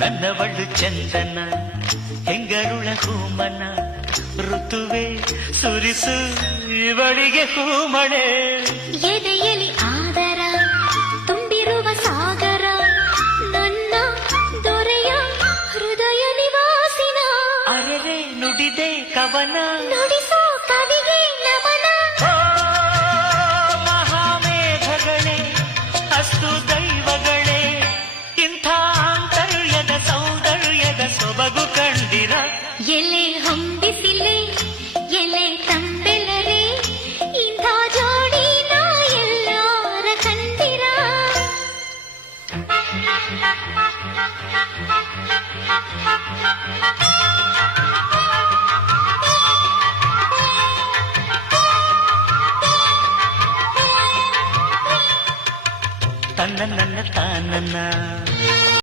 ನನ್ನವಳು ಚಂದನ ಹೆಂಗರುಳ ಹೂಮನ ಋತುವೆ ಸುರಿಸು ಇವಳಿಗೆ ಹೂಮಳೆ ಎದೆಯಲಿ ಆದರ ತುಂಬಿರುವ ಸಾಗರ ನನ್ನ ದೊರೆಯ ಹೃದಯ ನಿವಾಸಿನ ಅರೆರೆ ನುಡಿದೆ ಕವನ ನುಡಿಸೋ ಕವಿಗೆ ನಮನ ಮಹಾಮೇಘಗಳೇ ಅಸ್ತು ದೈವಗಳೇ ಇಂಥ ಆಂತರ್ಯದ ಸೌಂದರ್ಯದ ಸೊಬಗು ಕಂಡಿರ ಎಲೆ ಹೊಂಬಿಸಿಲೆ ಎಲೆ ತಂಬೆಲರೆ ಇಂಥ ಜೋಡಿ ನಾ ಎಲ್ಲಾರ ಕಂದಿರ ತನ್ನ ನನ್ನ ತಾನನ್ನ